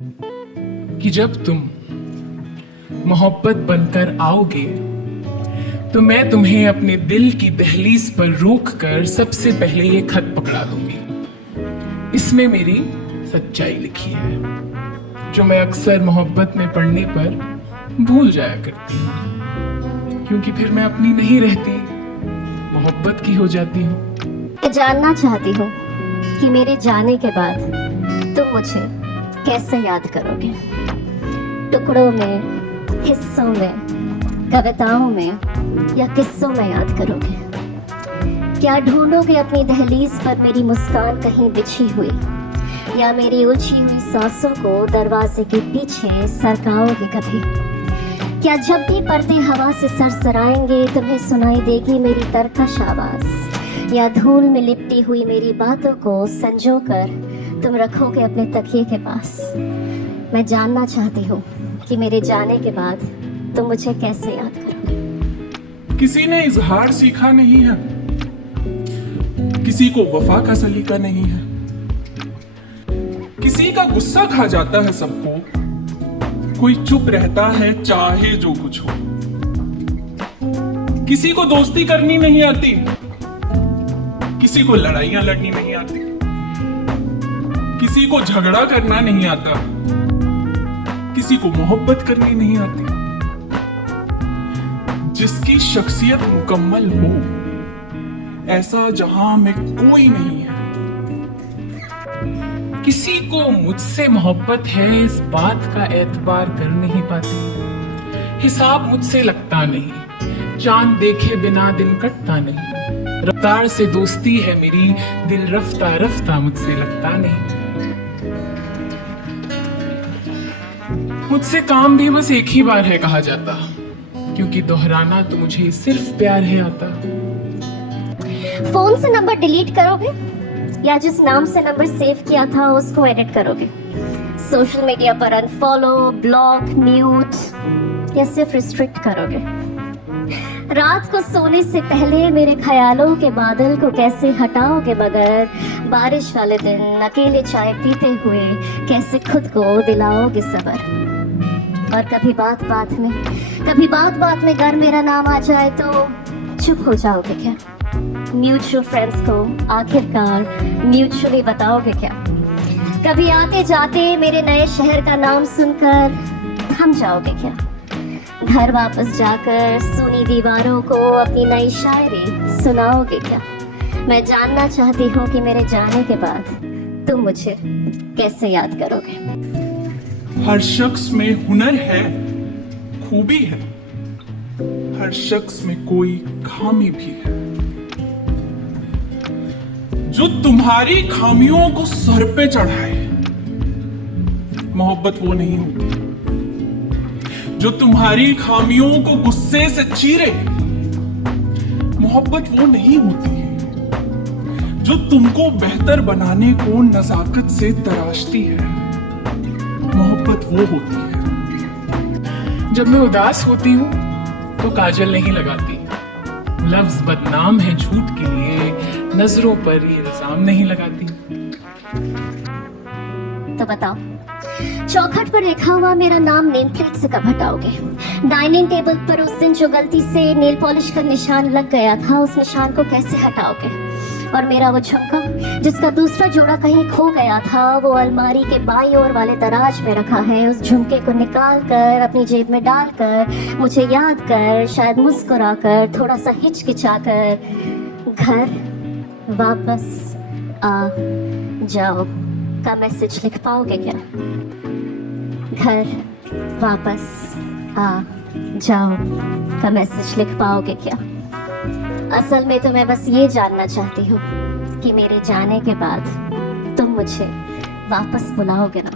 कि जब तुम मोहब्बत बनकर आओगे तो मैं तुम्हें अपने दिल की दहलीज पर रोक कर सबसे पहले ये खत पकड़ा दूंगी। इसमें मेरी सच्चाई लिखी है जो मैं अक्सर मोहब्बत में पढ़ने पर भूल जाया करती हूँ, क्योंकि फिर मैं अपनी नहीं रहती, मोहब्बत की हो जाती हूँ। मैं जानना चाहती हूँ कि मेरे जाने के बाद तुम मुझे कैसे याद करोगे। टुकड़ों में, हिस्सों में, कविताओं में या किस्सों में याद करोगे। क्या ढूंढोगे अपनी दहलीज पर मेरी मुस्कान कहीं बिछी हुई, या मेरी उलझी हुई सांसों को दरवाजे के पीछे सरकाओगे कभी। क्या जब भी पर्दे हवा से सरसराएंगे तुम्हें सुनाई देगी मेरी तरकश आवाज, या धूल में लिपटी हुई मेरी बातों को संजो कर तुम रखोगे अपने तकिए के पास। मैं जानना चाहती हूँ कि मेरे जाने के बाद तुम मुझे कैसे याद करोगे। किसी ने इजहार सीखा नहीं है, किसी को वफा का सलीका नहीं है, किसी का गुस्सा खा जाता है सबको, कोई चुप रहता है चाहे जो कुछ हो। किसी को दोस्ती करनी नहीं आती, किसी को लड़ाइयां लड़नी नहीं आती, किसी को झगड़ा करना नहीं आता, किसी को मोहब्बत करनी नहीं आती। जिसकी शख्सियत मुकम्मल हो ऐसा जहां में कोई नहीं है। किसी को मुझसे मोहब्बत है इस बात का एतबार कर नहीं पाती। हिसाब मुझसे लगता नहीं, चांद देखे बिना दिन कटता नहीं। रफ्तार से दोस्ती है मेरी, दिल रफ्ता रफ्ता मुझसे लगता नहीं। मुझसे काम भी बस एक ही बार है कहा जाता, क्योंकि दोहराना तो मुझे सिर्फ प्यार है आता। फोन से नंबर डिलीट करोगे या जिस नाम से नंबर सेव किया था उसको एडिट करोगे। सोशल मीडिया पर अनफॉलो, ब्लॉक, म्यूट या सिर्फ रिस्ट्रिक्ट करोगे। रात को सोने से पहले मेरे ख्यालों के बादल को कैसे हटाओगे, मगर बारिश वाले दिन अकेले चाय पीते हुए कैसे खुद को दिलाओगे सबर। और कभी बात बात में अगर मेरा नाम आ जाए तो चुप हो जाओगे क्या। म्यूचुअल फ्रेंड्स को आखिरकार म्यूचुअली बताओगे क्या। कभी आते जाते मेरे नए शहर का नाम सुनकर थम जाओगे क्या। घर वापस जाकर सुनी दीवारों को अपनी नई शायरी सुनाओगे क्या। मैं जानना चाहती हूँ कि मेरे जाने के बाद तुम मुझे कैसे याद करोगे। हर शख्स में हुनर है, खूबी है, हर शख्स में कोई खामी भी है। जो तुम्हारी खामियों को सर पे चढ़ाए मोहब्बत वो नहीं होती। जो तुम्हारी खामियों को गुस्से से चीरे मोहब्बत वो नहीं होती है। जो तुमको बेहतर बनाने को नजाकत से तराशती है मोहब्बत वो होती है। जब मैं उदास होती हूँ तो काजल नहीं लगाती। लफ्ज बदनाम है झूठ के लिए, नजरों पर ये इल्जाम नहीं लगाती। तो बताओ, चौखट पर लिखा हुआ मेरा नाम नेम प्लेट से कब हटाओगे। डाइनिंग टेबल पर उस दिन जो गलती से नेल पॉलिश का निशान लग गया था उस निशान को कैसे हटाओगे। और मेरा वो झुमका जिसका दूसरा जोड़ा कहीं खो गया था वो अलमारी के बाईं ओर वाले दराज में रखा है। उस झुमके को निकाल कर अपनी जेब में डालकर मुझे याद कर, शायद मुस्कुरा कर, थोड़ा सा हिचकिचा कर घर वापस आ जाओ का मैसेज लिख पाओगे क्या। घर वापस आ जाओ का मैसेज लिख पाओगे क्या। असल में तो मैं बस ये जानना चाहती हूँ कि मेरे जाने के बाद तुम मुझे वापस बुलाओगे ना।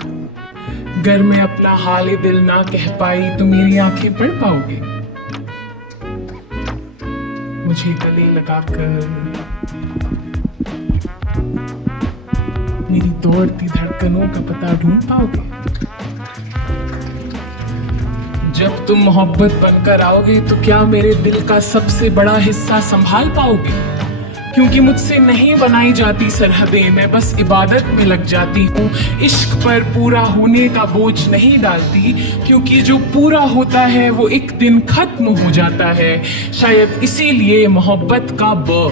अगर मैं अपना हाल दिल ना कह पाई तो मेरी आंखें पढ़ पाओगे। मुझे गले लगाकर मेरी दौड़ती धड़कनों का पता ढूंढ पाओगे। जब तुम मोहब्बत बनकर आओगे तो क्या मेरे दिल का सबसे बड़ा हिस्सा संभाल पाओगे। क्योंकि मुझसे नहीं बनाई जाती सरहदें, मैं बस इबादत में लग जाती हूँ। इश्क पर पूरा होने का बोझ नहीं डालती, क्योंकि जो पूरा होता है वो एक दिन खत्म हो जाता है। शायद इसीलिए मोहब्बत का ब,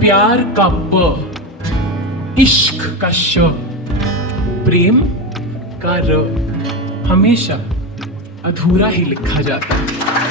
प्यार का प, इश्क का श, प्रेम का र हमेशा अधूरा ही लिखा जाता है।